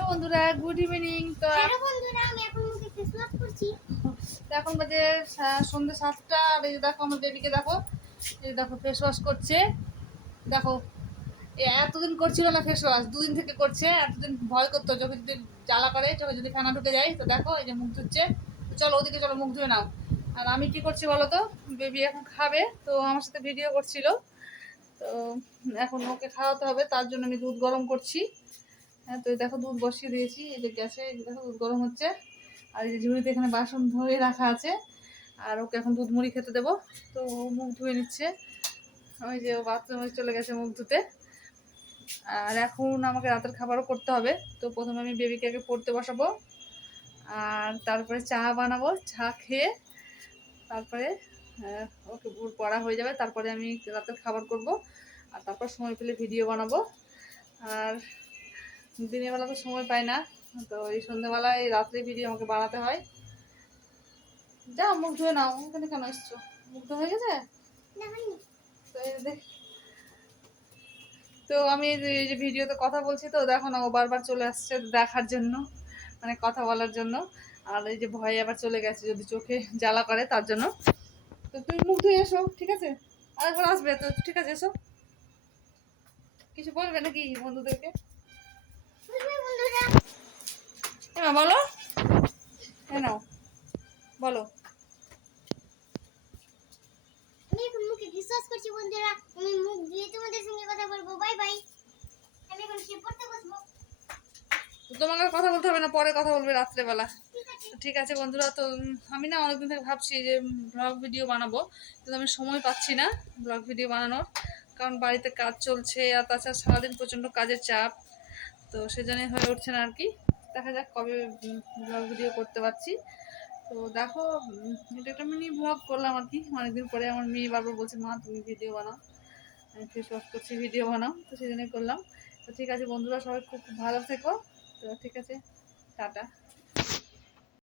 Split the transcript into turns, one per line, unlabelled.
Hello বন্ধুরা good evening. তো
বন্ধুরা আমি এখন মুখে ফেস ওয়াশ করছি।
এখন বাজে সন্ধ্যে সাতটা আর এই দেখো আমার বেবিকে দেখো এই দেখো ফেস ওয়াশ করছে। দেখো এ এতদিন করছিল না ফেস ওয়াশ দুদিন থেকে করছে এতদিন ভয় করতো চোখে যদি জ্বালা করে চোখে যদি ফেনা ঢুকে যায় তো দেখো এই যে মুখ ধুচ্ছে। তো চলো ওদিকে চলো মুখ ধুয়ে নাও। আর আমি কি করছি বলো তো? বেবি এখন খাবে তো আমার সাথে ভিডিও করছিল। তো এখন ওকে খাওয়াতে হবে তার জন্য আমি দুধ গরম করছি। হ্যাঁ তো দেখো দুধ বসিয়ে দিয়েছি, এই যে গ্যাসে দেখো দুধ গরম হচ্ছে। আর এই যে ঝুড়িতে এখানে বাসন ধুয়ে রাখা আছে, আর ওকে এখন দুধ মুড়ি খেতে দেবো। তো ও মুখ ধুয়ে নিচ্ছে। ওই যে বাথরুমে চলে গেছে মুখ ধুতে। আর এখন আমাকে রাতের খাবারও করতে হবে। তো প্রথমে আমি বেবিকে আগে পড়তে বসাবো। আর তারপরে চা বানাবো, চা খেয়ে তারপরে ওকে পড়া হয়ে যাবে। তারপরে আমি রাতের খাবার করব। আর তারপর সময় পেলে ভিডিও বানাবো। আর দিনের বেলা তো সময় পাই না। তো এই সন্ধ্যেবেলায় রাত্রে ভিডিও আমাকে বানাতে হয়। যা মুখ ধুয়ে নাও। ওখানে কেন এসছো? মুখ ধোয়া হয়ে গেছে? তো দেখ- তো আমি এই যে- ভিডিওতে কথা বলছি তো দেখো না ও বারবার চলে আসছে দেখার জন্য মানে কথা বলার জন্য। আর এই যে ভয়ে আবার চলে গেছে যদি চোখে জ্বালা করে তার জন্য। তো তুমি মুখ ধুয়ে এসো ঠিক আছে? আরেকবার আসবে তো ঠিক আছে এসো। কিছু বলবে নাকি বন্ধুদেরকে? এমা বলো। নাও। বলো।
আমি এখন মুখে ফেস করছি বন্ধুরা। আমি মুখ দিয়ে তোমাদের সঙ্গে কথা বলব। বাই বাই আমি এখন শুয়ে পড়তে বসবো।
তোমাকে কথা বলতে হবে না পরে কথা বলবে রাত্রেবেলা।
ঠিক আছে।
বন্ধুরা তো আমি না অনেকদিন থেকে ভাবছি যে ব্লগ ভিডিও বানাবো কিন্তু আমি সময় পাচ্ছি না ব্লগ ভিডিও বানানোর। কারণ বাড়িতে কাজ চলছে আর তাছাড়া সারাদিন প্রচণ্ড কাজের চাপ। তো সেজন্যই হয়ে উঠছে না আর কি। দেখা যাক কবে ব্লগ ভিডিও করতে পারছি। তো দেখো এটা একটা মিনি ব্লগ করলাম আর কি। অনেকদিন পরে আমার মেয়ে বারবার বলছে, মা, তুমি ভিডিও বানাও। আমি ফেস ওয়াশ করছি ভিডিও বানাও। তো সেই জন্যই করলাম। তো ঠিক আছে বন্ধুরা, সবাই খুব ভালো থেকো। তো ঠিক আছে, টাটা।